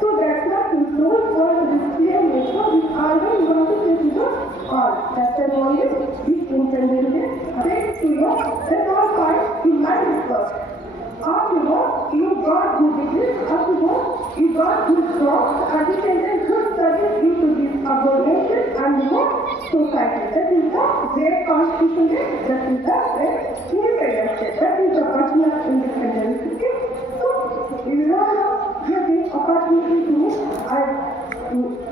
So that's why you don't want to display a nature which always want to say to the all. That's the knowledge which intended affects to your that all part you might discuss. After you got good degrees, after you got good jobs, and you can then good service into this abomination and society. That is the great constitution, that is the great independence, that is the personal independence. Okay? So, you know, give this opportunity to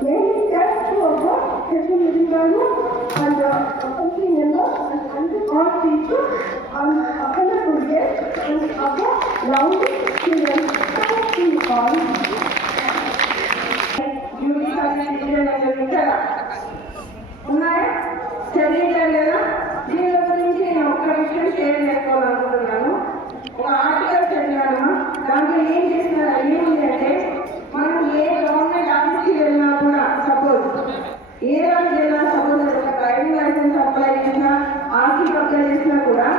mainly thanks to our session meeting and faculty members and all teachers and academic guests and other lovely children. Thank you all. ఉన్నాయా తెలియట్లేదా దీని గురించి నేను ఒక్క విషయం share చేసుకోవాలనుకుంటున్నాను. ఒక article చదివాను. దాంట్లో ఏం చేస్తున్నారు ఏముంది అంటే మనం ఏ గవర్నమెంట్ ఆఫీస్కి వెళ్ళినా కూడా సపోజ్ ఏ రోజు వెళ్ళినా సపోజ్ ఒక డ్రైవింగ్ లైసెన్స్ అప్లై చేసినా ఆర్సీ అప్లై చేసినా కూడా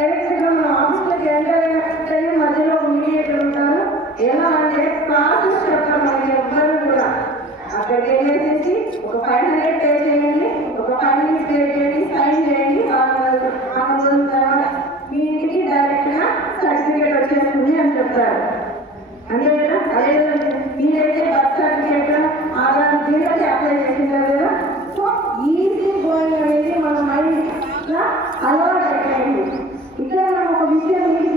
డైరెక్ట్గా మనం ఆఫీస్లోకి ఎంటర్ మధ్యలో మీడియేటర్ ఉంటారు. ఎలా అంటే ప్రాసెస్ చెప్తారు మనకి ఎవ్వరు కూడా అక్కడికి వెళ్ళేసేసి ఒక 500 పే చేయండి, ఒక 5 minutes పే చేయండి, సైన్ చేయండి, తర్వాత మీ ఇంటికి డైరెక్ట్గా సర్టిఫికేట్ వచ్చేస్తుంది అని చెప్తారు. అంతే కదా? అదే మీరైతే బర్త్ సర్టిఫికేట్ ఆధార్ దీనికి అప్లై చేసింటారు కదా. సో ఈజీ గోయింగ్ అనేది మన మైండ్లో అలవాటు అయిపోయింది. ఇక్కడ మనం ఒక విషయం ఏంటి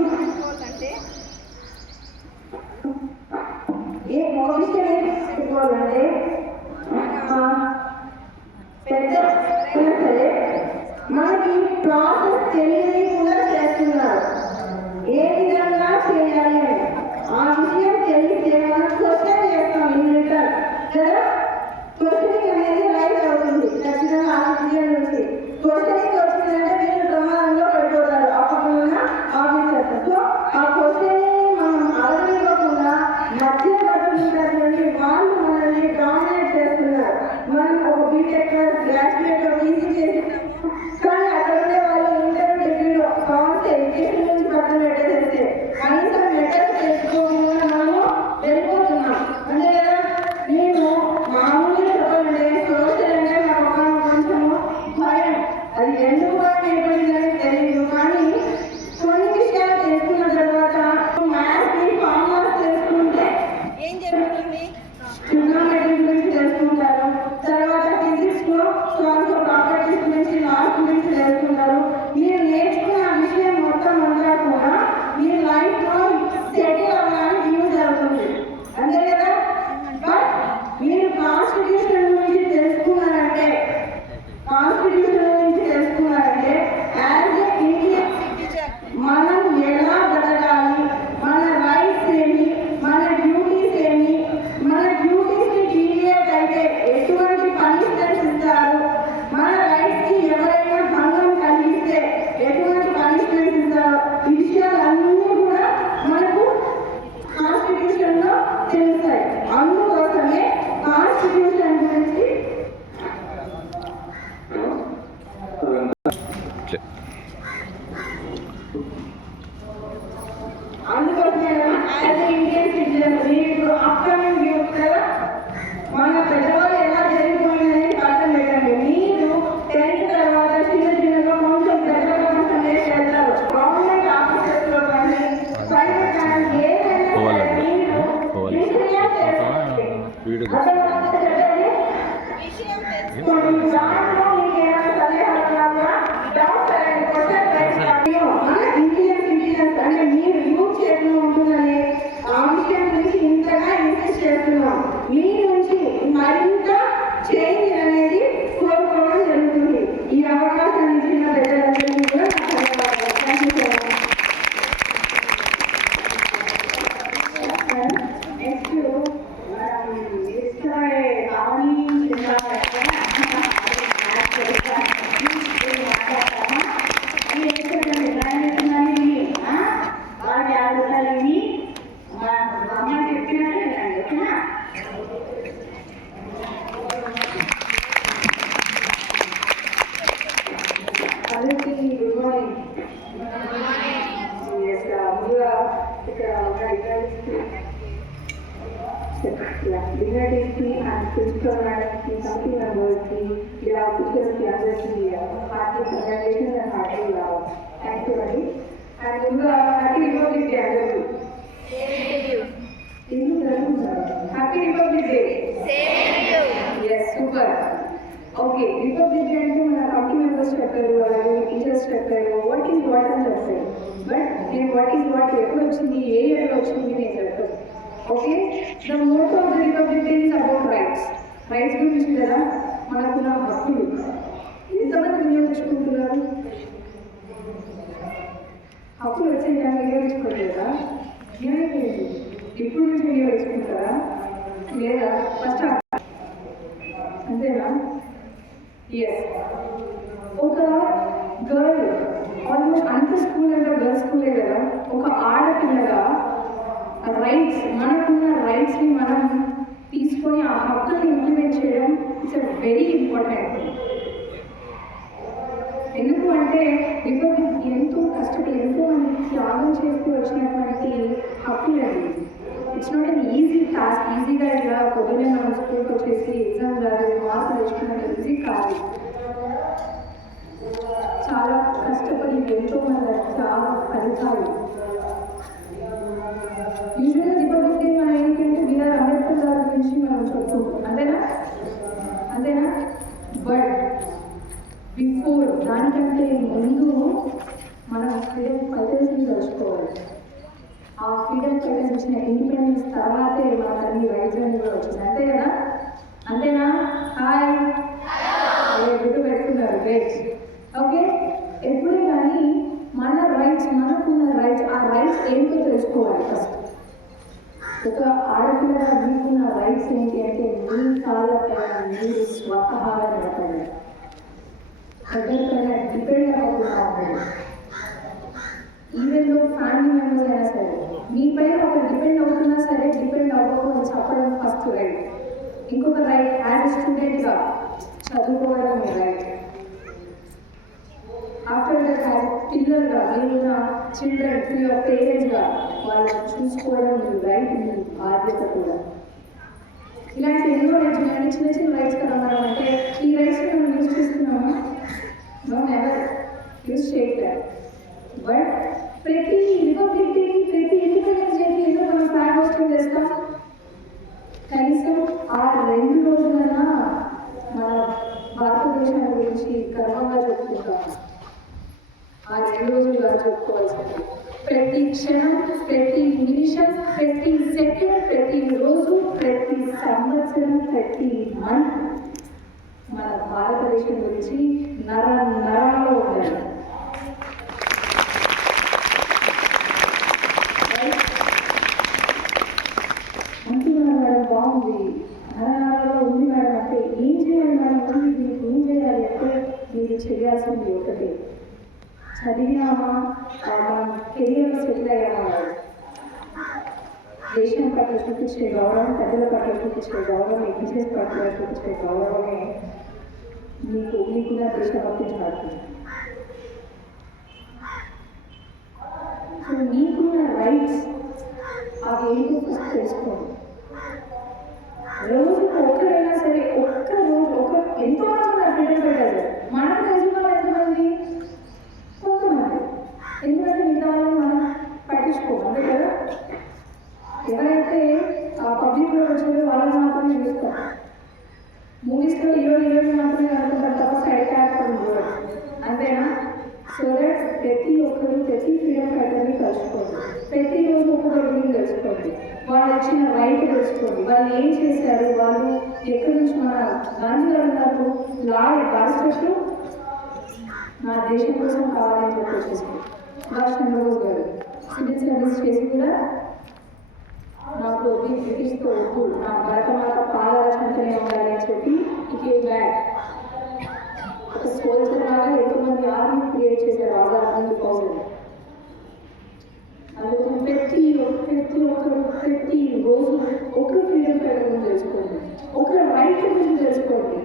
గుర్తుంచుకోవాలంటే పెద్ద సరే మనకి ప్రాసెస్ తెలియకుండా చేస్తున్నారు. ఏ విధంగా చేయాలి అని ఆ విషయం తెలిస్తే మనం క్వశ్చన్ చేస్తాం ఇన్ రిటర్న్ కదా. క్వశ్చనింగ్ అనేది రైట్ అవుతుంది ఖచ్చితంగా ఆ విషయం నుంచి. క్వశ్చనింగ్ వచ్చిందంటే వీళ్ళు ప్రమాదంలో పడిపోతారు అప్పటికన్నా ఆఫీసర్స్. సో ఆ క్వశ్చన్ మనం అడగకుండా మధ్యవర్తులు వాళ్ళు మనల్ని డామినేట్ చేస్తున్నారు. మనం ఒక బీటెక్ గ్రాడ్యుయేట్ ఈజీ చేస్తున్నాము, కానీ అక్కడ ఉండే వాళ్ళు ఇంటర్ డిగ్రీలో కావాల్సి ఎడ్యుకేషన్ నుంచి పక్కన పెట్టేసేస్తే కనీసం లెటర్స్ తెచ్చుకోకుండా మనము వెళ్ళిపోతున్నాం. అంతే కదా. నేను మామూలుగా చెప్పాలంటే సోషల్ అంటే నాకు కొంచెము భయం. అది ఎందుకు ఏర్పడిందని తెలియదు, కానీ కొన్ని విషయాలు తెలుసుకున్న తర్వాత మ్యాథ్స్ ఫార్ములాస్ తెలుసుకుంటే ఏం జరుగుతుంది, ట్రిగ్నోమెట్రీ గురించి తెలుసుకుంటారు. తర్వాత ఫిజిక్స్ లో సోర్స్ ప్రాపర్టీస్ గురించి లాస్ గురించి తెలుసుకుంటారు. మీరు నేర్చుకున్న విషయం మొత్తం అంతా కూడా మీ లైఫ్ లో సెటిల్ అవ్వడానికి యూజ్ అవుతుంది. అంతే కదా. బట్ మీరు కాన్స్టిట్యూషన్ గురించి తెలుసుకున్నారంటే యాజ్ ఏ ఇండియన్ సిటిజన్ మనం ఎలా బతకాలి, మన రైట్స్ ఏమి, మన డ్యూటీస్ ఏమి, మన డ్యూటీస్ ని డీవియేట్ అయితే ఎటువంటి పనిష్మెంట్స్ ఇస్తారు, మన రైట్స్ కి ఎవరైనా భంగం కలిగిస్తే ఎటువంటి పనిష్మెంట్స్ ఇస్తారు, ఈ విషయాలన్నీ కూడా మనకు కాన్స్టిట్యూషన్ లో తెలుస్తాయి. అందుకోసమే కాన్స్టిట్యూషన్ గురించి ఇండియన్ సిటిజన్ మీరు అప్కమింగ్ యూత్ కదా, మన పెద్దవాళ్ళు ఎలా జరిగిపోయిందని పక్కన పెట్టండి. మీరు 10th తర్వాత చిన్నగా కొంచెం పెద్దగా కాన్సన్ట్రేట్ చేస్తారు. గవర్నమెంట్ ఆఫీసెస్ లో కానీ ప్రైవేట్ కానీ ఏదైనా ఇండియన్ సిటిజన్స్ అంటే మీరు యూత్ చేతిలో ఉంటుందని ఆ విషయం గురించి ఇంతగా ఇన్వెస్ట్ చేస్తున్నాం. మీ నుంచి మరింత చేంజ్ అనేది కోరుకోవడం జరుగుతుంది. ఈ అవకాశం ఇచ్చిన పెద్దలందరికీ కూడా thank you so much. Next డిగ్నిటీకి అండ్ ప్రిన్సిపల్ మేడంకి, కమిటీ మెంబర్స్కి, ఇలా టీచర్స్కి అందరికీ hearty congratulations and hearty thank you అండి. అండ్ ఇంకా హ్యాపీ రిపబ్లిక్ డే అందరికీ. ఎందుకు జరుగుతున్నారు? Happy republic day. Yes, super. Okay, republic day అంటే మన కమిటీ మెంబర్స్ చెప్పారు, అలాగే టీచర్స్ చెప్పారు, వాట్ ఈజ్ వాట్ అని చెప్పారు. బట్ నేను వాట్ ఈజ్ వాట్ ఎప్పుడు వచ్చింది, ఏ ఇయర్లో వచ్చింది నేను చెప్పాను. Okay, the motto of the republic day is about rights. Rights గురించి కదా, మనకున్న హక్కులు. ఎంతమంది వినియోగించుకుంటున్నారు? హక్కులు వచ్చే దాన్ని వినియోగించుకోలేదా? ఏమైపోయింది? ఇప్పుడు నుంచి వినియోగించుకుంటారా లేదా? ఫస్ట్ అంతేనా? ఎస్. ఒక గర్ల్, ఆల్మోస్ట్ అంత స్కూల్ అంటే గర్ల్స్ స్కూలే కదా, ఒక ఆడపిల్లగా రైట్స్, మనకున్న రైట్స్ని మనం తీసుకొని ఆ హక్కుని ఇంప్లిమెంట్ చేయడం ఇట్స్ అ వెరీ ఇంపార్టెంట్. ఎందుకు అంటే రిపబ్లిక్ ఎంతో కష్టపడి ఎంతో మంది త్యాగం చేస్తూ వచ్చినటువంటి హక్కులండి. It's not an easy task. ఈజీగా ఇలా పొద్దున్నే మనం స్కూల్కి వచ్చేసి ఎగ్జామ్ రాదు మార్కులు తెచ్చుకున్నది ఈజీ కాదు. చాలా కష్టపడి ఎంతో మంది త్యాగ ఫలితాలు. యూజువల్గా రిపబ్లిక్ డే మనం ఏంటంటే బిఆర్ అంబేద్కర్ గారి గురించి మనం చెప్తుంటాం, అంతేనా? బట్ బిఫోర్ దానికంటే ముందు మనం ఫ్రీడమ్ ఫైటర్స్ని తలుచుకోవాలి. ఆ ఫ్రీడమ్ ఫైటర్స్ వచ్చిన ఇండిపెండెన్స్ తర్వాతే మనకు అన్ని రైట్స్ అని కూడా వచ్చింది. అంతేనా? హాయ్, గుర్తు పెట్టుకున్నారు, రైట్స్. ఓకే, ఎప్పుడే కానీ మన రైట్స్, మనకున్న రైట్స్, ఆ రైట్స్ ఏంటో తెలుసుకోవాలి. ఫస్ట్ ఒక ఆడపిల్లగా మీకున్న రైట్స్ ఏంటి అంటే మీ కాళ్ళపైన మీరు స్వతహాగా నిలబడాలి. ఎవరిపైన డిపెండ్ అవ్వకుండా ఉండాలి. ఈవెన్ దో ఫ్యామిలీ మెంబర్స్ అయినా సరే మీపైన ఒకరు డిపెండ్ అవుతున్నా సరే డిపెండ్ అవ్వకుండా చెప్పడం ఫస్ట్ రైట్. ఇంకొక రైట్, యాజ్ ఎ స్టూడెంట్గా చదువుకోవడం మీ రైట్. ఆఫ్టర్ దట్ యాజ్ పిల్లలుగా మీరున్న చిల్డ్రన్, మీ యొక్క పేరెంట్స్గా వాళ్ళని చూసుకోవడం మీ రైట్, మీ బాధ్యత కూడా. ఇలాంటి ఎన్నో రైట్స్, చిన్న చిన్న రైట్స్ కదా మనం. అంటే ఈ రైట్స్ మనం యూజ్ చేస్తున్నామా? నో, నెవర్ యూజ్ చేయట్లేదు. బట్ ప్రతి రిపబ్లిక్ డే, ప్రతి ఇండిపెండెన్స్ డేకి ఏదో మనం ఫ్లాగ్ హోస్టింగ్ చేస్తాం. కనీసం ఆ 2 రోజులైనా మన భారతదేశం గురించి గర్వంగా చెప్పుకుంటాం. ఆ 2 రోజులుగా చెప్పుకోవాల్సింది. ప్రతి క్షణం, ప్రతి నిమిషం, ప్రతి సెకండ్, ప్రతి రోజు, ప్రతి సంవత్సరం, ప్రతి మంత్ మన భారతదేశం గురించి నరాల్లో ఉండాలి. అంటున్నారు మేడం, బాగుంది, నరాలలో ఉంది మేడం అంటే ఏం చేయాలి మేడం? మీకు ఏం చేయాలి అంటే మీరు చేయాల్సింది ఒకటే, చదివినామా, మనం కెరియర్లో సెటిల్ అయ్యామా, దేశం పట్ల చూపించే గౌరవం, పెద్దల పట్ల చూపించే గౌరవం, టీచర్స్ పట్ల చూపించే గౌరవమే మీకున్న దేశభక్తి చాటుతుంది. సో మీకున్న రైట్స్ అవి ఏంటో ఫస్ట్ తెలుసుకోండి. రోజుకు ఒక్కరైనా సరే, ఒక్క రోజు ఎంతో మంది ఉన్నారు ఫ్రీడమ్ ఫైటర్స్. మనం తెలిసిన వాళ్ళు ఎంతమంది? కొంతమంది. ఎందుకంటే మిగతా వాళ్ళని మనం పట్టించుకోము, అంతే కదా. ఎవరైతే పబ్లిక్లో వచ్చారో వాళ్ళని మాత్రమే చూస్తాం. మూవీస్లో హీరోయిన్ మాత్రమే అనుకుంటారు తప్ప సైడ్ క్యారెక్టర్ కూడా, అంతేనా? సో దట్ ప్రతి ఒక్కరు ప్రతి ఫ్రీడమ్ ఫైటర్ని కలుసుకోండి. ప్రతిరోజు ఒక్కొక్కరి గురించి తెలుసుకోండి. వాళ్ళు వచ్చిన రైట్ తెలుసుకోండి. వాళ్ళు ఏం చేశారు, వాళ్ళు ఎక్కడి నుంచి. మన గాంధీ గారు ఉన్నారు, రాష్ట్రపు నా దేశం కోసం కావాలని చెప్పి వచ్చేసి సుభాష్ చంద్రబోస్ గారు సివిల్ సర్వీస్ చేసి కూడా నాకు బ్రిటిష్తో వద్దు, నా భరతమాత పాదరచనతోనే ఉండాలి అని చెప్పి ఇకే బ్యాక్ ఒక సోల్జర్ లాగా ఎంతోమంది ఆర్మీ క్రియేట్ చేశారు ఆజాద్ కోసం. అందుకని ప్రతి ఒక్కరు ప్రతి రోజు ఒక ఫ్రీడమ్ ఫైటర్ గురించి తెలుసుకోండి, ఒక రైట్ గురించి తెలుసుకోండి.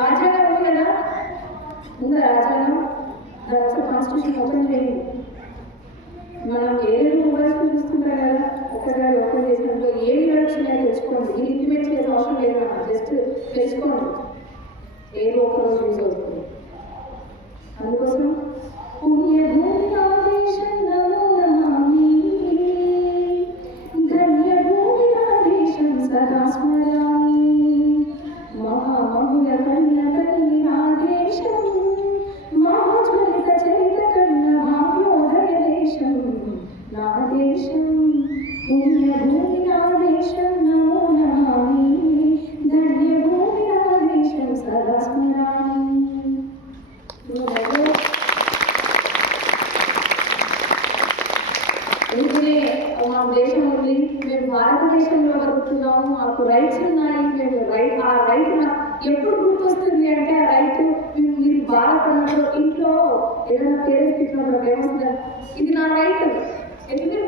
రాజ్యాంగం ఉంది కదా, ఉందా రాజ్యాంగం? కాన్స్టిట్యూషన్ ఓపెన్ చేయండి. మనం ఏదైనా మొబైల్స్ చూపిస్తుంటాం కదా, ఒక్కసారి ఓపెన్ చేసినప్పుడు ఏమి నడుచున్నాయి దేశం పుణ్యభూమి నా దేశం నమో నమామి ధన్యభూమి నా దేశం సదా స్మరామి. ఎందుకనే మా దేశం ఉంది, మేము భారతదేశంలో బతుకుతున్నాము, మాకు రైట్స్ ఉన్నాయి, మేము ఆ రైట్ ఎప్పుడు గుర్తొస్తుంది అంటే ఆ రైట్ మీరు బాధపడినప్పుడు ఇంట్లో ఏదైనా పేరెంట్స్ ఇచ్చినప్పుడు ఏమొస్తుంది, ఇది నా రైట్ ఎందుకంటే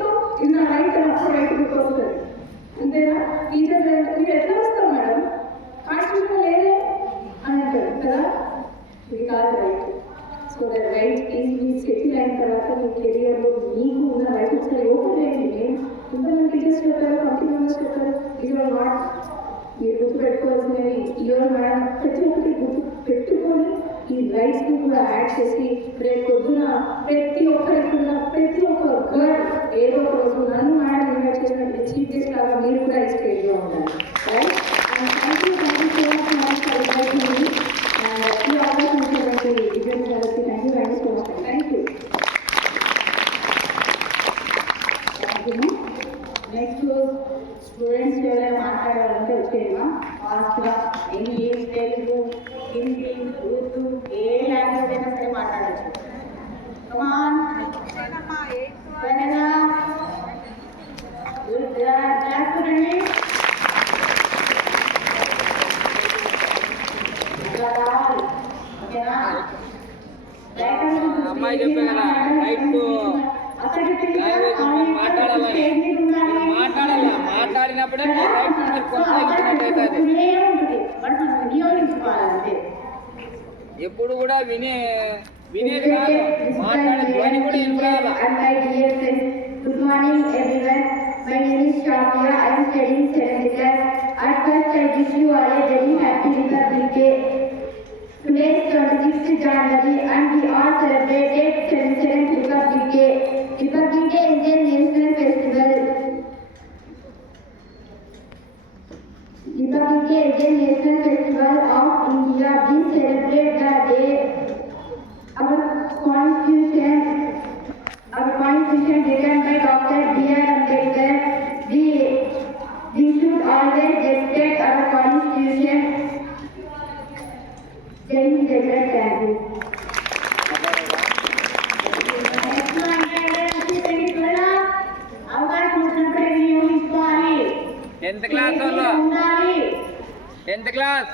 ఇది నా రైట్ అప్పుడు రైట్ గుర్తొస్తుంది. అంతేనా? టీచర్ మీరు ఎట్లా వస్తారు మేడం, కాన్స్టిట్యూషన్ లేదే అని అంటారు కదా, ఇది కాదు right. So that right is me settle అయిన తర్వాత మీ కెరియర్లో మీకు ఉన్న రైట్ ఒకసారి ఓపెన్ చేయండి. నేను కొంతమంది టీచర్స్ చెప్పారు, కంపెనీ మెంబర్స్ చెప్పారు, ఇది నాట్ మీరు గుర్తుపెట్టుకోవాల్సినవి ఇయర్ మేడం ప్రతి ఒక్కటి గుర్తు పెట్టుకొని ఈ రైట్స్ని కూడా యాడ్ చేసి రేపు పొద్దున ప్రతి ఒక్కరికి ప్రతి ఒక్క గర్ల్ ఏదో ఒక రోజు నన్ను మేడం ఇన్వైట్ చేసినట్టు చీఫ్ గెస్ట్ లాగా మీరు కూడా ఈ స్టేజ్లో ఉండాలి. Right? And thank you so much for inviting me and ఈ అవకాశం ఇచ్చినటువంటి డిజైన్ గారికి thank you so much. Thank you. Next students ఎవరైనా మాట్లాడాలంటే వచ్చేయమ్మా ఫాస్ట్గా. ఇంగ్లీష్, తెలుగు, హిందీ, ఉర్దూ ఏ లాంగ్వేజ్ అయినా సరే మాట్లాడచ్చు. కమాన్ సరేనా? క్లాస్ రండి. ఓకేనా? అమ్మాయి చెప్పే కదా రైట్ మాట్లాడినప్పుడే రైట్ కొనసాగించినట్టయితే ఎప్పుడు కూడా వినేది కాదు, మాట్లాడే ధ్వని కూడా వినరాల. Good morning everyone. My name is Shafia. I am studying 7th class. At first I wish you all a very happy Republic Day. Today is 26th January and we all celebrated 77th Republic Day. Republic Day is a national festival. Republic Day is a national festival of India. We celebrate the day our constitution written by Dr. B.R. Ambedkar. We should always respect our constitution. Jai Hind, Jai Bharat. Thank you. Tenth class వాళ్ళు 10th class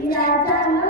ఈ రాజ్యాంగం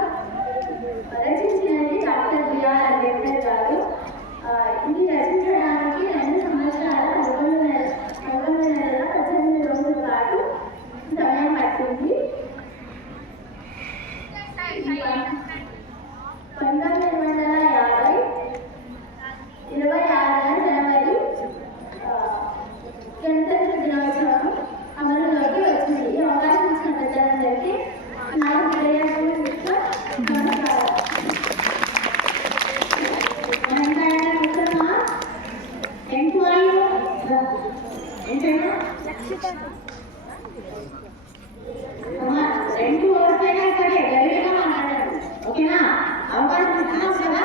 అవకాశం ఇస్తున్నాం కదా.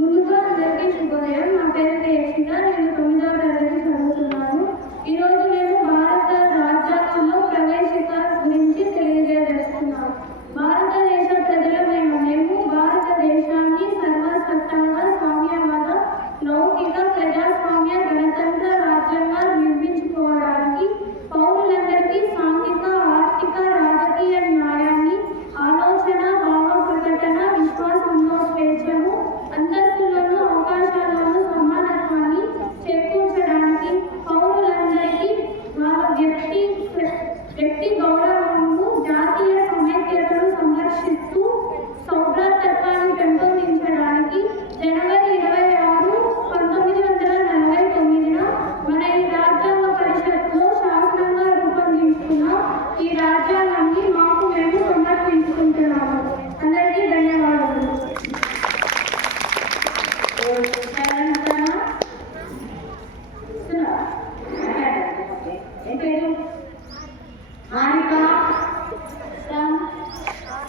ముందుగా అందరికీ శుభోదయం. నా పేరు కేశిక. నేను 9వ తరగతి చదువుతున్నాను. ఈరోజు మేము భారత రాజ్యాంగంలో ప్రవేశిక గురించి తెలియజేస్తున్నాం. భారతదేశ ప్రజలమైన మేము భారతదేశాన్ని సర్వసత్తాగా సామ్యవాద లౌకిక ప్రజాస్వామ్య గణతంత్ర రాజ్యంగా నిర్మించుకోవడానికి పౌరులందరికీ సాంఘిక ఆర్థిక రాజకీయ న్యాయాన్ని ఆలోచన భావ ప్రకటన విశ్వాసంలో స్వేచ్ఛను అంతస్తులను అవకాశాలను సమానత్వాన్ని చేకూర్చడానికి పౌరులందరికీ వాళ్ళ వ్యక్తి గౌరవము జాతీయ సమైక్యతను సంరక్షిస్తూ సౌభ్రాతత్వాన్ని పెంపొందించడానికి జనవరి 26, 1949న మన ఈ రాజ్యాంగ పరిషత్లో శాసనంగా రూపొందించుకున్న ఈ రాజ్యాంగాన్ని మాకు మేము సమర్పించుకుంటున్నాము. అందరికీ ధన్యవాదాలు. ఏం పేరు? Harika.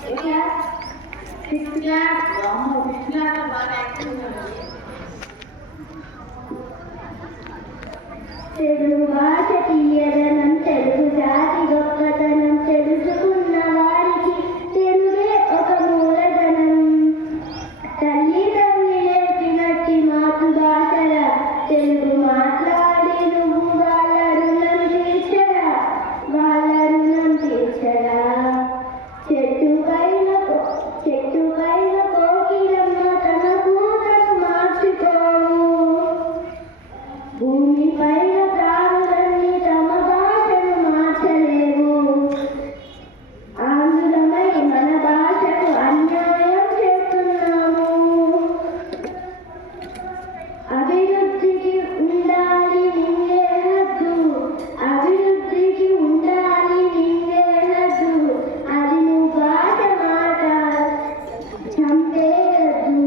Sixth class. Sixth class బాగా యాక్టివ్ ఉన్నారు. తెలుగు భాష తీయదనం, తెలుగు జాతి గొప్పతనం తెలుసుకున్న వారికి తెలుగే ఒక మూలధనం. తల్లిదండ్రులు నేర్పినట్టి మాతృభాషల తెలుగు మాట్లాడి నువ్వు వాళ్ళ రుణం తీర్చరా, వాళ్ళ రుణం తీర్చరా. చెట్టుపైన కోకిలమ్మ తన కూతను మార్చుకోవు, భూమిపైన ప్రాణులన్నీ తమ భాషను మార్చలేవు. ఆంధ్రమై మన భాషకు అన్యాయం చేస్తున్నాము. అభివృద్ధికి ఉండాలి నిండే హద్దు, అభివృద్ధికి ఉండాలి నిండే హద్దు. అది నువ్వు భాష మాట చంపేయద్దు.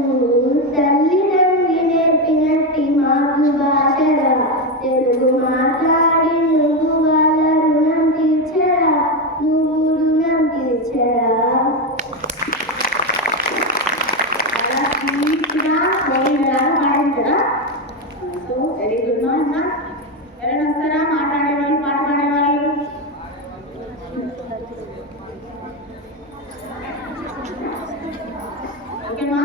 తల్లిదండ్రి నేర్పినట్టి మాతృభాషల తెలుగు మాట్లాడి నువ్వు వాళ్ళ రుణం తీర్చరా, నువ్వు రుణం తీర్చరా. చాలా స్వీట్గా పోయినలాగా పాడింది కదా. So very good morning ma'am. ఎవరైనా వస్తారా మాట్లాడేవాళ్ళు, పాట పాడేవాళ్ళు? ఓకేమా.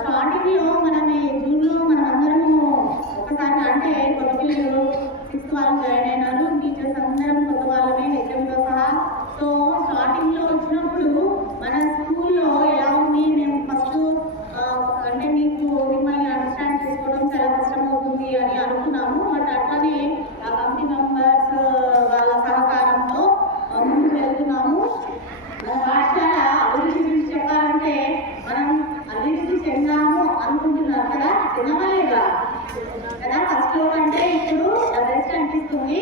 స్టార్టింగ్లో జూన్లో మనం అందరము ఒకసారి అంటే కొత్త పిల్లలు 6th వాళ్ళు జాయిన్ అయినారు. టీచర్స్ అందరం కొత్త వాళ్ళమే హెచ్ఎంతో సహా. సో స్టార్టింగ్లో వచ్చినప్పుడు మన స్కూల్లో ఎలా ఉంది, మేము ఫస్ట్ అంటే మిమ్మల్ని అండర్స్టాండ్ చేసుకోవడం చాలా కష్టం అవుతుంది అని అనుకున్నాము. బట్ అట్లనే ఆ కమిటీ మెంబర్స్ వాళ్ళ సహకారంతో ముందుకు వెళ్తున్నాము. మన పాఠశాల అభివృద్ధి గురించి చెప్పాలంటే మనం అభివృద్ధి చెందాము అనుకుంటున్నాం కదా, చెందమలేదా కదా. ఫస్ట్ కంటే ఇప్పుడు బెస్ట్ అనిపిస్తుంది.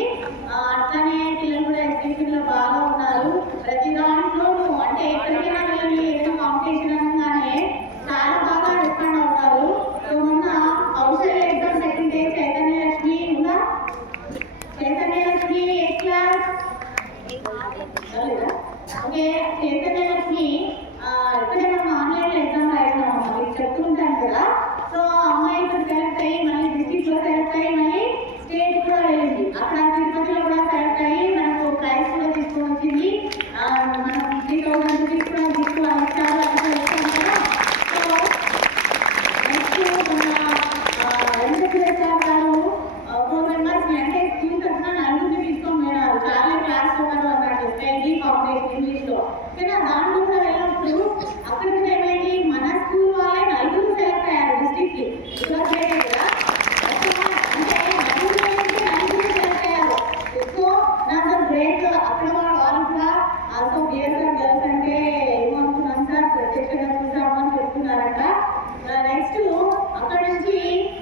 అట్లనే పిల్లలు కూడా ఎడ్యుకేషన్లో బాగా ఉన్నారు. ప్రతి దాంట్లోనూ అంటే ఎక్కడికైనా వెళ్ళి ఏదైనా కాంపిటీషన్ అనగానే చాలా బాగా రెస్పాండ్ అవుతారు. సో మొన్న కౌశల్య ఎగ్జామ్ సెకండ్ డే చైతన్యలక్ష్మి ఉందా? చైతన్యలక్ష్మి ఏ క్లాస్? ఓకే. చైతన్యలక్ష్మి ఇప్పుడే మనం ఆన్లైన్లో ఎగ్జామ్ రాయినాం, మీకు చెప్తుంటాను కదా. సో అమ్మాయి ఇప్పుడు సెలెక్ట్ అయ్యి మళ్ళీ డిస్ట్రిక్ట్లో సెలెక్ట్ అయ్యి మళ్ళీ స్టేట్ కూడా వెళ్ళింది. అక్కడ తిరుపతిలో కూడా సెలెక్ట్ అయ్యి మనకు ప్రైజ్ కూడా తీసుకొని వచ్చింది. మనం 3,000 రూపీస్ కూడా తీసుకోవాలి ఇచ్చారు అంటే ఇస్తాం కదా. సో నెక్స్ట్ మన వెంకటేశ్వర గారు 4 మెంబర్స్ని అంటే స్కూల్ తరఫున 4 తీసుకొని పోయినారు. చాలా క్లాస్ ఉన్నారు అన్నట్టు స్పెల్లింగ్ కాంపిటీషన్ ఇంగ్లీష్లో. కానీ దాంట్లో కూడా వెళ్ళినప్పుడు అక్కడ కూడా ఏమైంది, మన స్కూల్ వాళ్ళే 4 సెలెక్ట్ అయ్యారు డిస్ట్రిక్ట్కి. ఇలా చేయలేదు కదా. అంటే 4 సెలెక్ట్ అయ్యారు. సో నాకు గ్రేట్. అక్కడ వాళ్ళు కూడా ఆల్సో బియర్స్ అండ్ గర్ల్స్ అంటే ఏమనుకున్నాను సార్, ప్రత్యక్షంగా చూసాము అని చెప్తున్నారట. నెక్స్ట్ అక్కడ నుంచి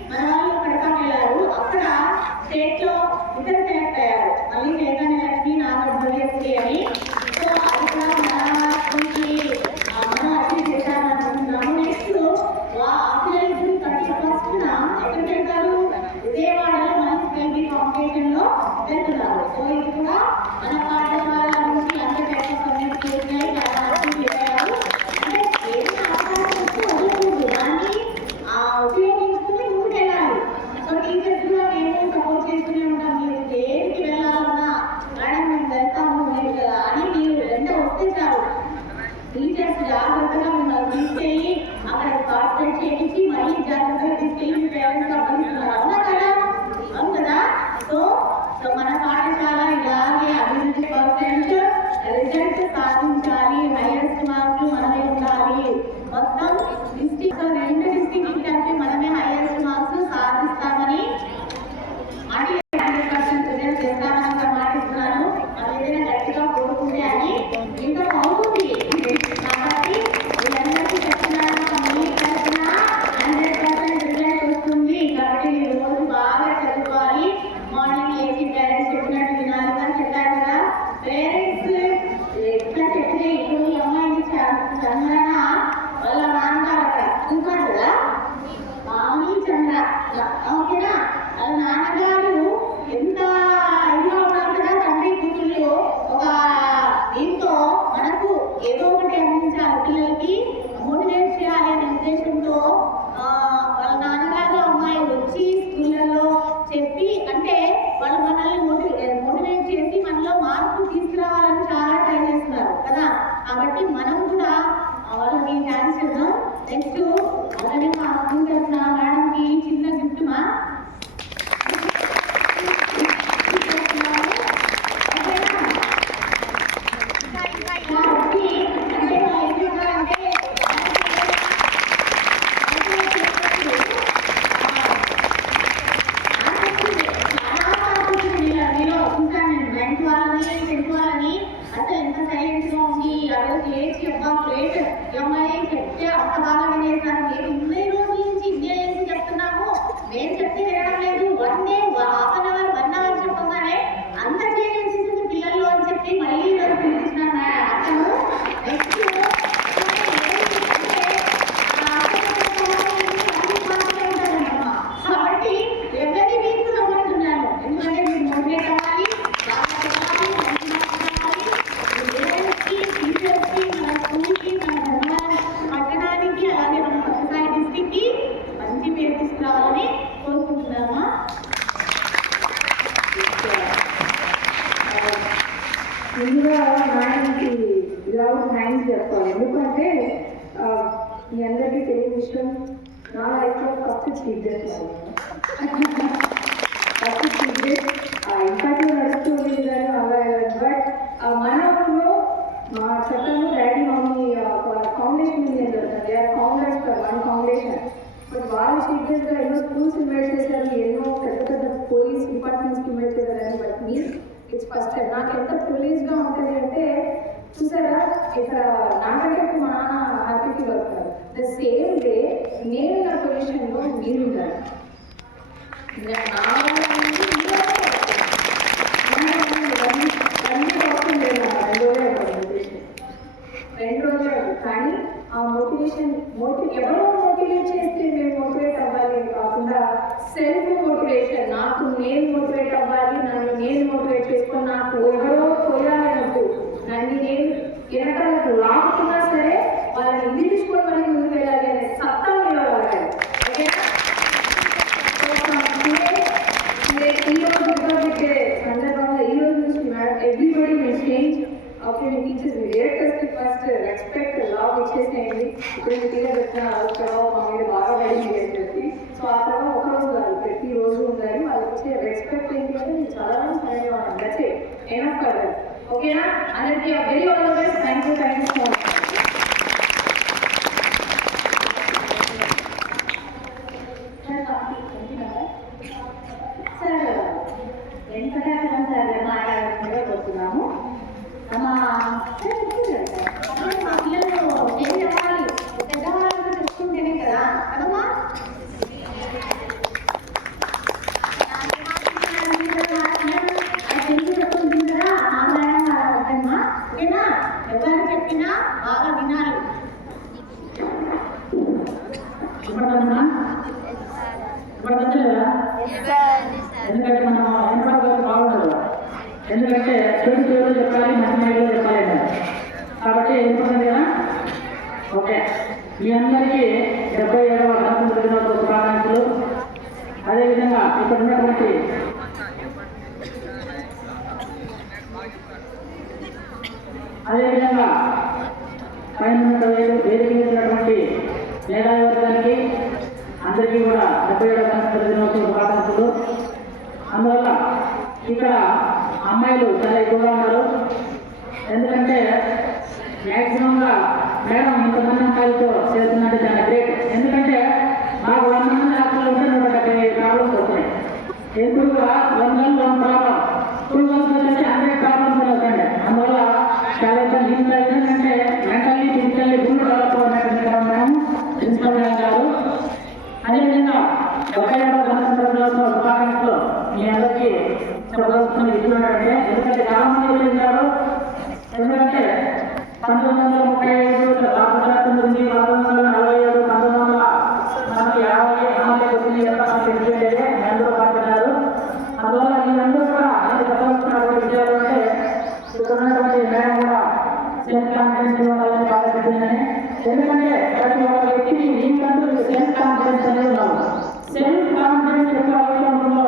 మన వాళ్ళు కడపకి వెళ్ళారు. అక్కడ స్టేట్లో ఇద్దరు సెలెక్ట్ అయ్యారు, మళ్ళీ చైతన్యలక్ష్మి, నాగర్భవ్యశ్రీ అని. సో అది కూడా మన స్కూల్కి మనం అచీవ్ చేశామనుకుంటున్నాము. నెక్స్ట్ ఆ పిల్లలు 31st ఎక్కడికి వెళ్తారు? విజయవాడలో మనం స్పెల్లింగ్ కాంపిటీషన్లో వెళ్తున్నారు. సో ఇది కూడా మన పాఠశాల నుంచి అందరి కోఆపరేట్ చేయించి మళ్ళీ జాగ్రత్తగా తీసుకెళ్ళి పేరెంట్స్ అప్పగిస్తున్నారు. అవునా కదా? అవును కదా? సో మన పాఠశాల ఇలాగే అభివృద్ధి పర్సెంట్ రిజల్ట్ సాధించాలి, హైయెస్ట్ మార్కులు మనమే ఉండాలి. మొత్తం డిస్ట్రిక్ట్ 2 డిస్ట్రిక్ట్ కలిపి మనమే హైయెస్ట్ మార్క్స్ సాధిస్తామని మాటి 100% రిజల్ట్ చేస్తామని కూడా మాటిస్తున్నాను. మనం ఏదైనా గట్టిగా కోరుకుంటే అది ఇంకా అవుతుంది. కాబట్టి వీళ్ళందరికీ చెప్తున్నాను, మీ తరఫున 100% రిజల్ట్ వస్తుంది. కాబట్టి మీరు రోజు బాగా చదువుకోవాలి. మార్నింగ్ లేచి పేరెంట్స్ చెప్పినట్టు వినాలి అని చెప్పారు కదా. పేరెంట్స్ ఎట్లా చెప్తే ఇప్పుడు ఈ అమ్మాయిని చంద్రన వాళ్ళ నాన్నగారు అక్కడ చూసారు కదా, మామూలు చంద్ర, ఓకేనా? వాళ్ళ నాన్నగారు ఎంత ఇదిగా ఉన్నారు కదా, తండ్రి కూతుళ్ళు ఒక దీంతో మనకు ఏదో ఒకటి అందించాలి, పిల్లలకి మోటివేట్ చేయాలి అనే ఉద్దేశంతో వాళ్ళ నాన్నగారు అమ్మాయి వచ్చి స్కూళ్ళలో చెప్పి, అంటే వాళ్ళు మనల్ని మోటివేట్ చేసి మనలో మార్పు తీసుకురావాలని చాలా ట్రై చేస్తున్నారు కదా. కాబట్టి మనం కూడా వాళ్ళకి థ్యాంక్స్ చెప్దాం. నెక్స్ట్ అలానే మా స్కూల్ తరఫున మేడంకి చిన్న గిఫ్ట్ మా అసలు ఎంత సైలెంట్ గా ఉంది. ఆ రోజు లేచి ప్లేట్ అమ్మాయి చెప్తే అంత బాగా వినేసాను. మేము ఇన్ని రోజుల నుంచి ఇన్నే లేచి చెప్తున్నాము, మేము చెప్తే వినడం లేదు. 1 day 1 hour చెప్పగానే అంత చేంజ్ చేసింది పిల్లల్లో అని చెప్పి మళ్ళీ ఈరోజు పిలిపించిన అతను నెక్స్ట్ కాబట్టి ఎవరి మీకు నమ్ముతున్నాను. ఎందుకంటే మీరు మోటివేట్ అవ్వాలి, బాగా చెప్పాలి, టీచర్స్కి, మన స్కూల్కి, మన పట్టణానికి, అలాగే మన సొసైటీ డిస్ట్రిక్ట్కి మంచి పేరు తీసుకురావాలని కోరుకుంటున్నామా. ముందుగా మేడంకి వితౌట్ థ్యాంక్స్ చెప్పాలి. ఎందుకంటే మీ అందరికీ తెలియని విషయం, నా లైఫ్లో ఫస్ట్ సబ్జెక్ట్ ఇప్పటికీ నడుస్తుంది కానీ అలా. బట్ మన ఊళ్ళో మా చట్టంలో డాడీ మమ్మీ ఫౌండేషన్ ఉంది జరుగుతుంది. ఆ ఫౌండర్స్ మన ఫౌండేషన్. బట్ వాళ్ళు సీరియస్గా ఎన్నో స్కూల్స్ ఇన్వైట్ చేశారు, ఎన్నో పెద్ద పెద్ద పోలీస్ డిపార్ట్మెంట్స్కి ఇన్వైట్ చేశారని. But me it's first time. నాకు ఎంత ప్రివిలేజ్గా ఉంటుంది అంటే, చూసారా ఇక్కడ నాకంటే మా నాన్న హ్యాపీ ఫీల్ అవుతున్నారు. ద సేమ్ డే నేను నా పొజిషన్లో మీరుంటారు. రెండు రోజులు కానీ ఆ మోటివేషన్ ఎవరో మోటివేట్ చేస్తే మేము మోటివేట్ అవ్వాలి అని కాకుండా సెల్ఫ్ మోటివేషన్, నాకు నేను మోటివేట్ అవ్వాలి, నన్ను నేను మోటివేట్ చేసుకొని నాకు ఎవరో పోయాలన్నట్టు నన్ను నేను వెనకాలకు లాక్కున్నా సరే వాళ్ళని ఇది తీసుకొని మళ్ళీ ముందుకు వెళ్ళాలి అనే సత్తా నిలవాలి. ఓకేనా? ఈరోజు సందర్భంగా ఈ రోజు నుంచి ఎవ్రీబడి మేము చేంజ్ ఓకే మీ టీచర్స్ మీ డైరెక్టర్స్కి ఫస్ట్ రెస్పెక్ట్ లవ్ ఇచ్చేసేయండి. ఇప్పుడు మీ టీచర్ పెట్టిన మా మీద బాగా పడింది అని చెప్పి. సో ఆ తర్వాత ఒకరోజు కాదు, ప్రతిరోజు ఉండాలి. వాళ్ళకి ఇచ్చే రెస్పెక్ట్ ఏంటంటే మీరు చాలా సరైన దట్టే ఎనఫ్ కాదు. ఓకేనా? అందరికీ very all the best. Thank you so much. Sir Venkatachalam sir మాట్లాడుతుందిగా కోరుతున్నాము. మా పిల్లలు ఏం చెప్పాలి, పెద్దవాళ్ళతో చెప్పుకుంటేనే కదా కదమ్మా. తెలుగు చెప్పుకుంటుంది కదా, ఆంధ్రాయణ అర్థమ్మా. ఓకేనా? ఎవరు చెప్పినా బాగా వినాలి. ఇప్పటికన్నా లేదా? ఎందుకంటే మనం వెనకాల బాగుండదు. ఎందుకంటే చెడు పేరు చెప్పాలి, మంచి పేరు చెప్పాలి కదా. కాబట్టి ఎందుకంటే కదా. ఓకే, మీ అందరికీ 77వ గణతంత్ర దినోత్సవ శుభాకాంక్షలు. అదేవిధంగా ఇక్కడ ఉన్నటువంటి పైన వేదిక ఉన్నటువంటి మేధావి వర్గానికి అందరికీ కూడా 77వ గణతంత్ర దినోత్సవ శుభాకాంక్షలు. అందువల్ల ఇక్కడ అమ్మాయిలు చాలా ఎక్కువగా ఉన్నారు. ఎందుకంటే మ్యాక్సిమంగా మేడం ఇంతమంది అమ్మాయిలతో చేస్తున్నట్టు చాలా గ్రేట్. ఎందుకంటే మాకు 100 మంది హాస్టల్లో ఉంటే 170 ప్రాబ్లమ్స్ వస్తున్నాయి. ఎక్కువగా 1 ప్రాబ్లం 2 మంత్స్ వచ్చేసి 100 ప్రాబ్లమ్స్ వస్తాయండి. అందువల్ల చాలా ఏంటంటే మెంటల్లీ ఫిజికల్లీ ఫుల్ డెవలప్ అవుతున్నట్టు మేము ప్రిన్సిపల్ గారు. అదేవిధంగా 77వ గణతంత్ర దినోత్సవ శుభాకాంక్షలు మీ అందరికీ చెప్పవలసిన ఇస్తున్నారంటే, ఎందుకంటే చాలా మంది వెళ్ళారు. ఎందుకంటే 1935 స్వాతంత్రం గురించి 1947 1950 అమలు వచ్చింది ఎంత మనకు తెలిసిందే అందరూ పాల్గొన్నారు. అందువల్ల మీరందరూ కూడా నేను చెప్పవలసినటువంటి విషయాలు అంటే ఇక్కడ ఉన్నటువంటి మేడం కూడా సెల్ఫ్ కాన్ఫిడెన్స్ ఉండాలని బాగా చెప్పిందని. ఎందుకంటే ప్రతి ఒక్క వ్యక్తికి మీకంటూ సెల్ఫ్ కాన్ఫిడెన్స్ అనేది ఉండాలి. సెల్ఫ్ కాన్ఫిడెన్స్ ఎప్పుడైతే ఉంటుందో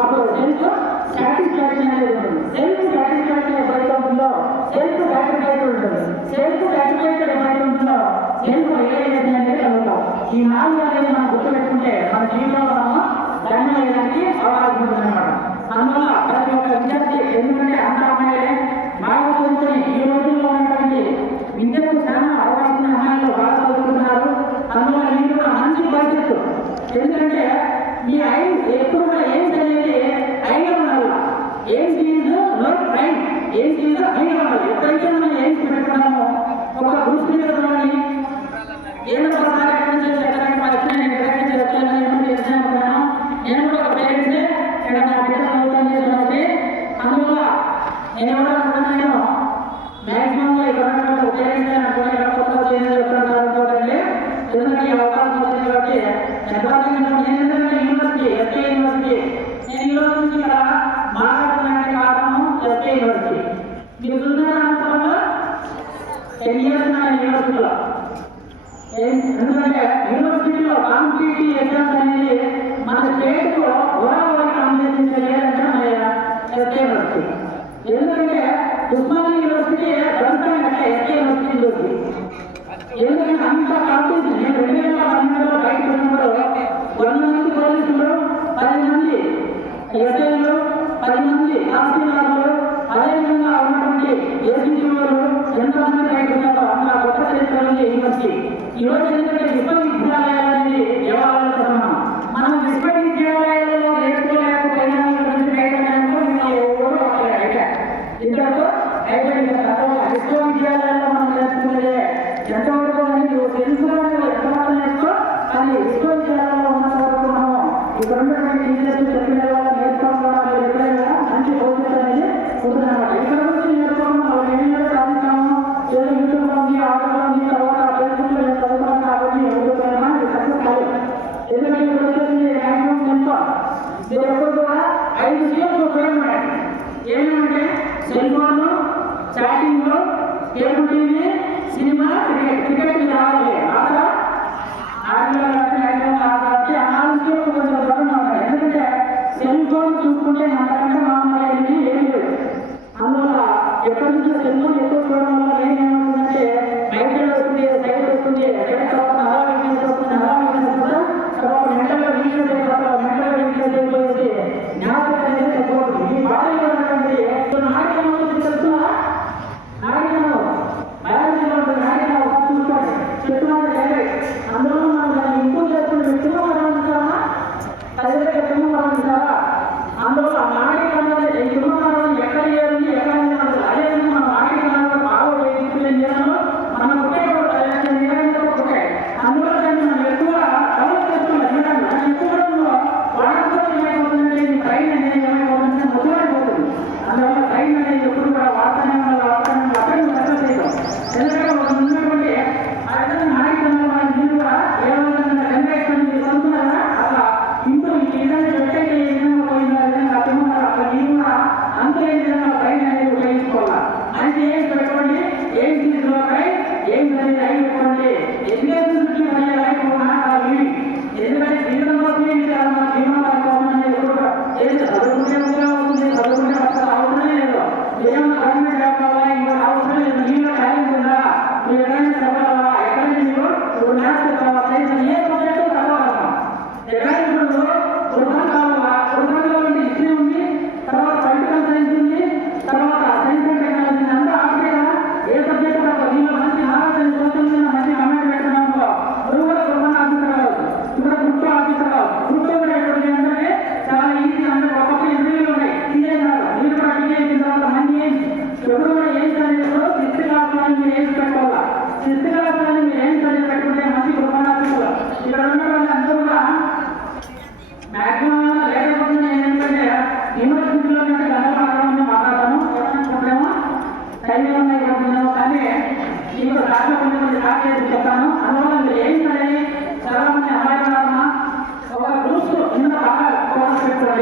అప్పుడు సెల్ఫ్ సాటిస్ఫాక్షన్ అనేది ఉంటుంది. సెల్ఫ్ సాటిస్ఫాక్షన్ ఎప్పుడైతే ఉంటుందో సెల్ఫ్ సాటిస్ఫైడ్ ఉంటుంది. సెల్ఫ్ సాటిస్ఫైడ్ ఎప్పుడైతే ఉంటుందో సెల్ఫ్ రియలైజేషన్ అనేది కలుగుతాం. ఈ 4 అనేది మనం గుర్తుపెట్టుకుంటే మన జీవితంలో మనము ధన్యం వేయడానికి అవకాశం ఉంటుంది అన్నమాట. అందువల్ల ప్రతి ఒక్క విద్యార్థి, ఎందుకంటే అంత అమ్మాయిలే బాగా చదువుకుని ఈ రోజుల్లో ఉన్నటువంటి విద్యకు చాలా అవకాశం అమ్మాయిలు బాగా చదువుతున్నారు. అందువల్ల మీరు కూడా మంచి భవిష్యత్తు. ఎందుకంటే మీ ఎప్పుడు కూడా ఏం చదివితే ఐడియా ఉండాలి. ఏం చీజ్ నో ట్రైన్, ఏం చీజ్ ఐడియా ఉండాలి. ఎప్పుడైతే మనం ఏం పెట్టుకున్నామో ఒక గ్రూప్ తీసుకుని ఏదో ఒకసారి ఎక్కడి నుంచి ఎక్కడికి వచ్చినా నేను ఎక్కడి నుంచి వచ్చాను ఏమని చేస్తున్నాను. నేను కూడా ఒక పేరెంట్స్ ఇక్కడ నా పిల్లలు చదువుతాను చేస్తున్నాను. అందువల్ల నేను ఎవరనుకున్నాను మ్యాక్సిమంగా ఇక్కడ పేరెంట్స్ అనుకోండి ఎక్కడ కొత్త చెప్తున్నారు అనుకోండి. ఎందుకంటే ఈ అవకాశం వచ్చింది కాబట్టి నేను ఎందుకంటే యూనివర్సిటీ ఎస్కే యూనివర్సిటీ నేను ఈ రోజు నుంచి ఇక్కడ మాట్లాడుతున్నాను కారణం ఎస్కే యూనివర్సిటీ. మీరు చూస్తున్నారా 10 years యూనివర్సిటీలో. ఎందుకంటే యూనివర్సిటీలో కాంపిటేటివ్ ఎగ్జామ్స్ అనేది మన స్టేట్ ఓవరాల్ కాంపిటీషన్ చేయాలంటే మన ఎస్కే యూనివర్సిటీ. ఎందుకంటే ఉస్మానియా యూనివర్సిటీ గ్రంథాలు అంటే ఎస్కే యూనివర్సిటీ. ఎందుకంటే అంత కాంపిటీషన్. నేను 2012లో బయటకు వచ్చినప్పుడు 100 మంది పోలీసులు, 10 మంది ఎస్ఐలు, 10 మంది తహసీల్దార్లు, అదేవిధంగా ఉన్నటువంటి ఏసీసీలు ఎంతమంది బయటకు వచ్చారో అన్న గొప్ప చరిత్ర యూనివర్సిటీ. ఈరోజు ఎందుకంటే విశ్వవిద్యాలయాలు అనేది దేవాలయాలతో సమానం. మనం విశ్వవిద్యాలయాలలో నేర్చుకోలేకపోయినా ఇంతవరకు అయిపోయింది. విశ్వవిద్యాలయాల్లో మనం నేర్చుకునేదే ఎంతవరకు అని తెలుసుకోవడం ఎంతవరకు నేర్చుకో, కానీ విశ్వవిద్యాలయంలో ఉన్నంత వరకు మనము ఇక్కడ ఉన్నటువంటి టీచర్స్ చెప్పిన వాళ్ళు నేర్చుకోవడం ఎప్పుడైనా మంచి భవిష్యత్తు అనేది ఉంటుందన్నమాట. ఇక్కడ నుంచి నేర్చుకోవడం మనం ఏమైనా సాధిస్తాము. ఏదో యూట్యూబ్లో ఉంది, ఆటోలో ఉంది, తర్వాత ఫేస్బుక్లో నేను చదువుతాను కాబట్టి ఎవరికైనా సక్సెస్ కాదు. ఎందుకంటే ఇప్పుడు వచ్చేసి మ్యాక్సిమం ఎంతో మీరు ఎప్పుడు కూడా 5 విషయాలు చూడండి. ఏమంటే cell phone, chatting, cable TV, cinema, cricket రావాలి. ఆటలు కాబట్టి ఆ 4 విషయాలు కొంచెం దూరంగా ఉంటాయి. ఎందుకంటే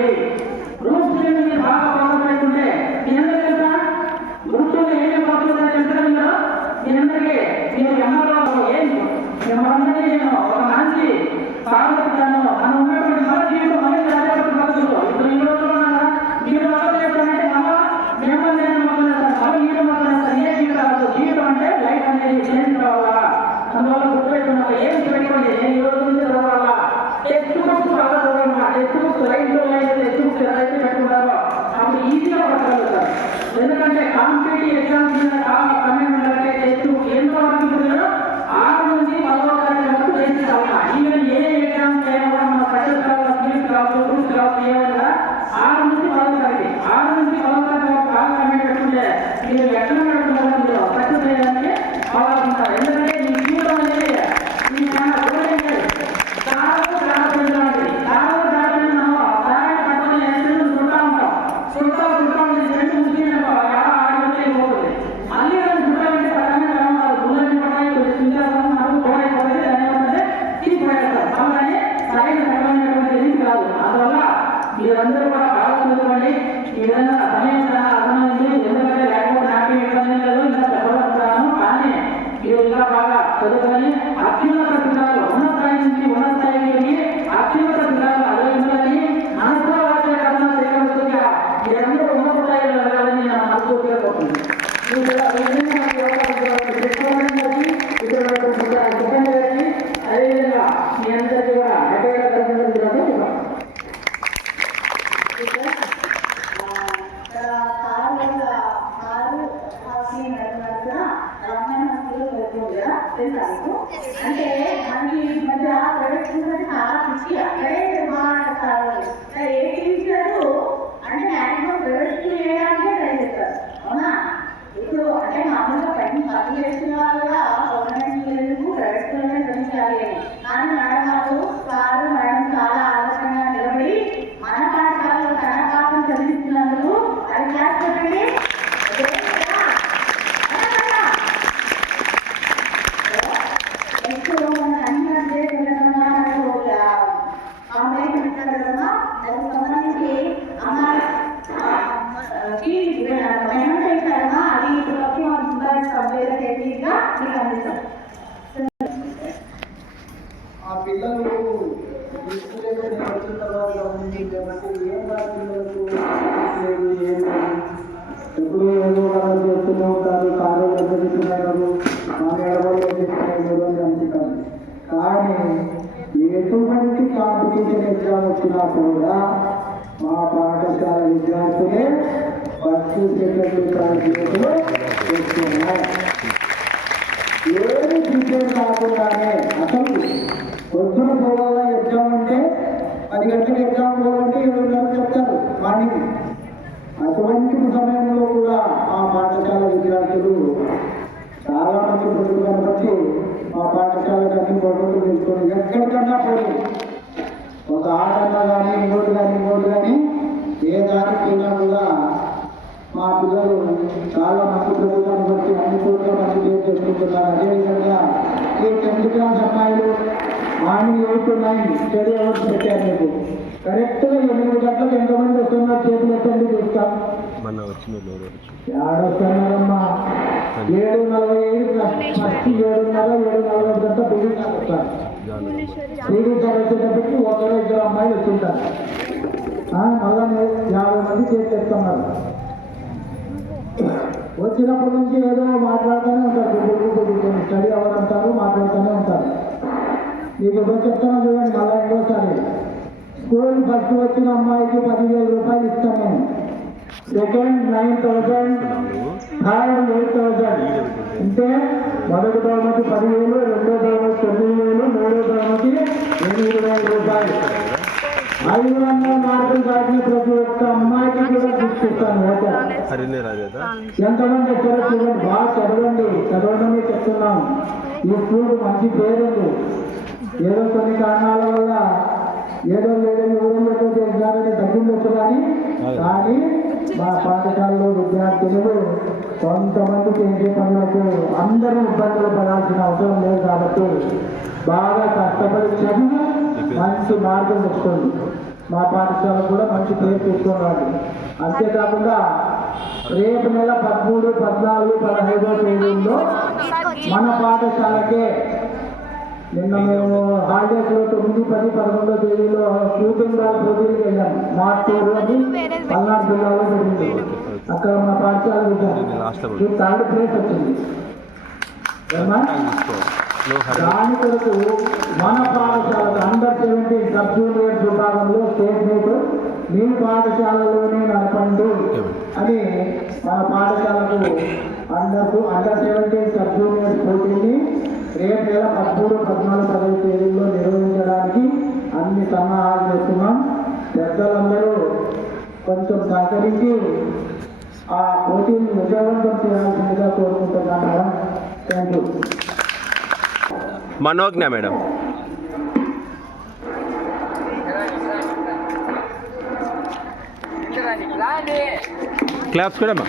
చేయాలి. రూల్స్ మీద బాగా ఫోకస్ పెట్టుకుంటే మీ అందరికీ తెలుసా గ్రూప్లో ఏమేమి పడుతుందో తెలుసా మీరు? మీ అందరికీ మీరు ఎంఆర్ఓ అందరినీ నేను ఒక మంచి సాగుతాను మనం ఉన్నటువంటి మన జీవితం అనేది రాజపడుతున్నారు. ఇప్పుడు ఈ రోజుల్లో మీరు మొదలు చేస్తానంటే మిమ్మల్ని నేను మొదలు మీరు మొదలు ఏ జీవితం అంటే లైఫ్ అనేది చేంజ్ కావాలా. అందువల్ల గుర్తుపెట్టుకున్నాక ఏం పెట్టుకోండి. నేను ఈ రోజు నుంచి చదవాలా టెక్స్ట్ బుక్స్ బాగా చదవాలన్నా టెక్స్ట్ బుక్స్ లైఫ్లో టెక్స్ట్ బుక్స్ ఎవరైతే పెట్టుకుంటారో అప్పుడు ఈజీగా పట్టగలుగుతారు. ఎందుకంటే కాంపిటేటివ్ ఎగ్జామ్స్ మీద కమెంట్ ఉండాలంటే టెక్స్ట్ బుక్ ఎంతో అనుకుంటున్నారో 6 నుంచి 10వ తరగతి వరకు చేసి చదవాలి. ఈవెన్ ఏ ఎగ్జామ్స్ అయినా కూడా మన సక్సెస్ కావాలి, స్కిల్స్ కావాలి, గ్రూప్స్ కావాలి, ఏమైనా 6 నుంచి 10వ తరగతి 6 నుంచి 10వ తరగతి వరకు బాగా కమెంట్ పెట్టుకుంటే మీరు ఎక్కడ పెట్టుకుంటారో మీరు సక్సెస్ అయ్యడానికి ఆలోచించాలి. ఎందుకంటే మీ జీవితం అనేది మీ చాలా ఉపయోగించాలి. చాలా పెంచాలి. చాలా మనం దారి పట్టుకుని ఎంత చుట్టా ఉంటాం. చుట్టా రెండు ముఖ్యంగా ఆడిపోతుంది. మళ్ళీ చుట్టాలంటే పక్కనే కావాలి. గుళ్ళని పట్టాలి చింతాము మనం కోడైపోతే దాని ఏమంటే తీసిపోయేస్తారు. అలాగే సరైన సరైనటువంటి లింక్ కాదు. అందువల్ల మీరందరూ కూడా బాగా చదువుకోండి. ఈ విధంగా సమయం చాలా అర్థమైంది. ఎందుకంటే లేకపోతే నాకు ఇబ్బంది లేదు, ఇంకా చెప్పగలుగుతాను. కానీ మీరు ఇంకా బాగా చదువుకొని అత్యున్నత స్థితాలు ఉన్నత స్థాయి నుంచి ఉన్నత స్థాయికి అత్యున్నత స్థితాలు అదేవిధంగా మనసులో వచ్చే కన్నా సేకరిస్తుగా మీరందరూ ఉన్నత స్థాయిలో వెళ్ళాలని నేను మనస్ఫూర్తిగా కోరుతున్నాను. అదేవిధంగా మీ అందరికీ కూడా హ్యాపీగా కలిసి అంటే మనకి ఈ మధ్య ప్రైవేట్ చాలా పిచ్చి అక్కడే బాగుంటారు. ఏ టీచరు అంటే మ్యాక్సిమం ప్రైవేట్ స్కూల్ వేయడానికే ట్రై చేస్తారు. అవునా? ఇప్పుడు అంటే మామూలుగా పైన ఖర్చు చేస్తున్న వాళ్ళు కూడా గవర్నమెంట్ స్కూల్ ఎందుకు ప్రైవేట్ స్కూల్లోనే చదివించాలి అని. కానీ మేడం వాళ్ళు సారు మేడం చాలా ఆలోచనగా నిలబడి మన పాఠశాలలో తన పాఠం చదివిస్తున్నందుకు అది క్లాస్ పెట్టండి. ఆ పిల్లలు వచ్చిన తర్వాత గమనించే ఏం పిల్లలకు ఎప్పుడు ఏదో వాళ్ళు చేస్తూనే ఉంటారు. కాలేజీలో చదువుతున్నారు, మా ఎడవల్లో చేస్తున్నారు అని అనుకుంటారు. కానీ ఎటువంటి కాంపిటీషన్ ఎగ్జామ్ వచ్చినా కూడా మా పాఠశాల విద్యార్థులే ఫస్ట్ సెకండ్ థర్డ్ చేస్తున్నారు. ఏది ప్రిపేర్ కాకుండానే అసలు పొద్దున పోవాలా ఎగ్జామ్ అంటే 10 గంటలకు ఎగ్జామ్ పోవాలంటే 7:30 చెప్తారు మార్నింగ్. అటువంటి సమయంలో కూడా మా పాఠశాల విద్యార్థులు చాలా మంది పొద్దున బట్టి మా పాఠశాలకు అన్ని పొడుగులు తీసుకొని ఎక్కడికన్నా పోయి ఒక ఆటన్నా కానీ ఇంకోటి కానీ ఏ దానికైనా కూడా మా పిల్లలు చాలా మంచి ప్రభుత్వాన్ని బట్టి అన్ని చోట్ల మంచి పేరు చేసుకుంటున్నారు. అదేవిధంగా ఈ 10th క్లాస్ అమ్మాయిలు మార్నింగ్ 8 to 9 స్టడీ అవర్స్ పెట్టారు. మీకు కరెక్ట్గా 8 గంటలకు ఎంతమంది వస్తున్నారు చేతులు ఎత్తండి చూస్తాం. ఏడొస్తున్నారమ్మా 7:45 ఫస్ట్ 7:30 గంట బిల్డింగ్ వస్తారు. టీవీ సార్ వచ్చేటప్పటికి 1-2 అమ్మాయిలు వచ్చింటారు. మళ్ళీ 50 మంది చేతి ఎత్తున్నారు. వచ్చినప్పటి నుంచి ఏదో మాట్లాడుతూనే ఉంటారు. స్టడీ అవర్ అంటారు, మాట్లాడుతూనే ఉంటారు. మీకు ఏదో చెప్తాను చూడండి. మళ్ళీ ఇంకోసారి స్కూల్ ఫస్ట్ వచ్చిన అమ్మాయికి 10,000 రూపాయలు ఇస్తాను నేను. Second 9,000, third 8,000. అంటే మొదటి బహుమతి 10,000, రెండో బహుమతి 9,000, మూడో బహుమతి 8,000 రూపాయలు. 500 మార్కులు దాటిన ప్రతి ఒక్క అమ్మాయికి కూడా తీసుకొస్తాను. ఎంతమంది వచ్చారో చూడండి. బాగా చదవండి చెప్తున్నాం. ఈ స్కూల్ మంచి పేరుంది. ఏదో కొన్ని కారణాల వల్ల ఏదో ఊళ్ళో ఎగ్జామ్ తగ్గిందొచ్చు కానీ మా పాఠశాలలో విద్యార్థులు కొంతమంది చేసే పనులకు అందరూ ఇబ్బందులు పడాల్సిన అవసరం లేదు. కాబట్టి బాగా కష్టపడి చదివి మంచి మార్కులు తెచ్చుకోండి. మా పాఠశాలకు కూడా మంచి పేరు తెచ్చుకోవాలి. అంతేకాకుండా రేపు నెల 13, 14, 15వ తేదీల్లో మన పాఠశాలకే నిన్న మేము హాలిడేస్లో 9, 10, 11వ తేదీలో షూటింగ్ పోటీలకు వెళ్ళాం. మార్టూరు అని పల్నాడు జిల్లాలో జరిగింది. అక్కడ మన పాఠశాల థర్డ్ ప్లేస్ వచ్చింది. దాని కొరకు మన పాఠశాలకు అండర్-17 సబ్ జూనియర్స్ విభాగంలో స్టేట్ మీట్ మీ పాఠశాలలోనే నడపండి అని మన పాఠశాలకు అండర్-17 సబ్ జూనియర్స్ పోటీని రేపు నెల 13, 14, 15 తేదీల్లో నిర్వహించడానికి అన్ని సన్నాహాలు చేస్తున్నాం. పెద్దలందరూ కొంచెం సహకరించి ఆ పోటీని విజయవంతం చేయాల్సిందిగా కోరుకుంటున్నాను madam. Thank you. Manogna madam. Claps కూడా మా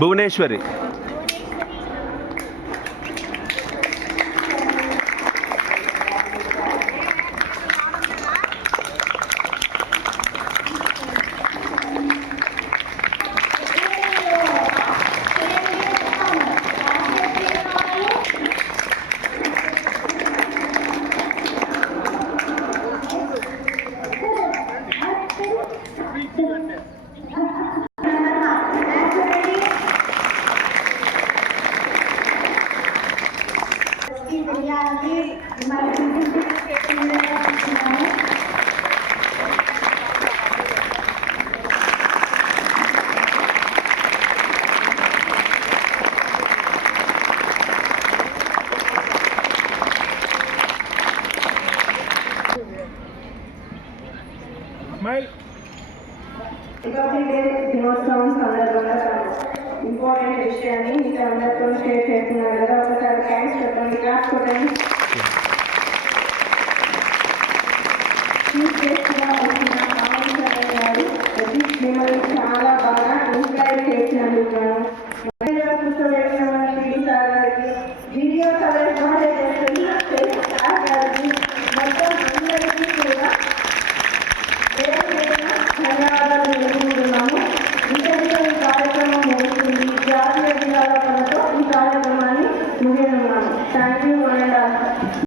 భువనేశ్వరి. రిపబ్లిక్ డే దినోత్సవం సందర్భంగా ఇంపార్టెంట్ విషయాన్ని మీకు అందరితో షేర్ చేస్తున్నాను కదా. ఒకసారి థ్యాంక్స్ చెప్పండి, క్లాస్ కొట్టండి. చీఫ్ గెస్ట్గా వచ్చిన కామన్ సార్ గారు మిమ్మల్ని చాలా బాగా ఇన్స్పైర్ చేసినందుకు కూర్చోబెట్టిన మన శ్రీ సార్ గారికి, వీడియో కవరేజ్ బాగా చేస్తున్న సార్ గారికి, మొత్తం అందరికీ కూడా ధన్యవాదాలు తెలుపుకుంటున్నాము. ఇంతటితో ఈ కార్యక్రమం ముగుస్తుంది. జాతీయ జిల్లాల పనులతో ఈ కార్యక్రమాన్ని ముగిస్తున్నాము. Thank you.